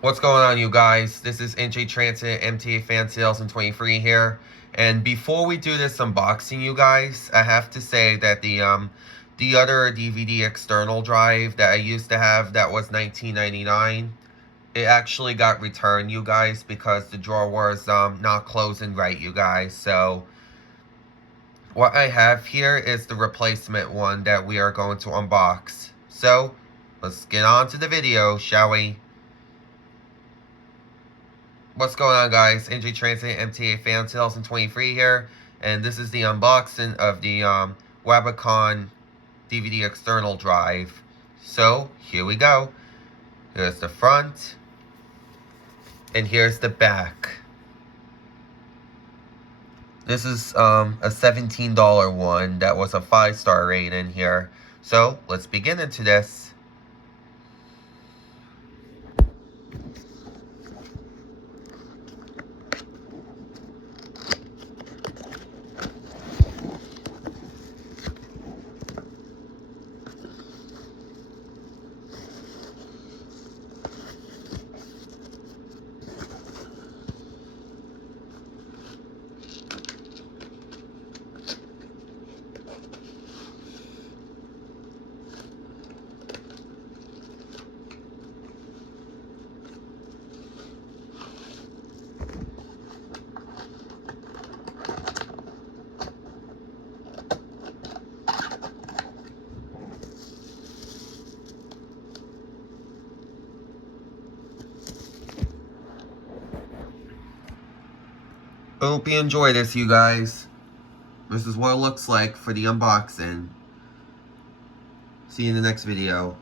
What's going on, you guys? This is NJ Transit MTA Fan Sales in 23 here. And before we do this unboxing, you guys, I have to say that the other DVD external drive that I used to have that was $19.99, it actually got returned, you guys, because the drawer was not closing right, you guys. So what I have here is the replacement one that we are going to unbox. So let's get on to the video, shall we? What's going on, guys? NJ Transit MTA Fan Sales in 23 here, and this is the unboxing of the Wabicon DVD external drive. So here we go. Here's the front, and here's the back. This is a $17 one that was a 5-star rating here. So let's begin into this. Hope you enjoy this, you guys. This is what it looks like for the unboxing. See you in the next video.